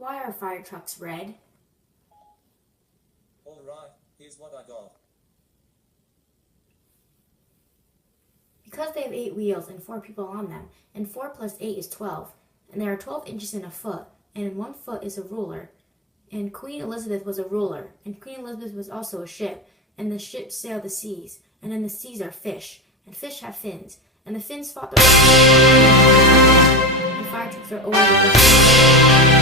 Why are fire trucks red? Alright, here's what I got. Because they have 8 wheels and 4 people on them, and 4 plus 8 is 12, and there are 12 inches in a foot, and in 1 foot is a ruler. And Queen Elizabeth was a ruler, and Queen Elizabeth was also a ship, and the ships sail the seas, and in the seas are fish, and fish have fins, and the fins fought the and fire trucks are always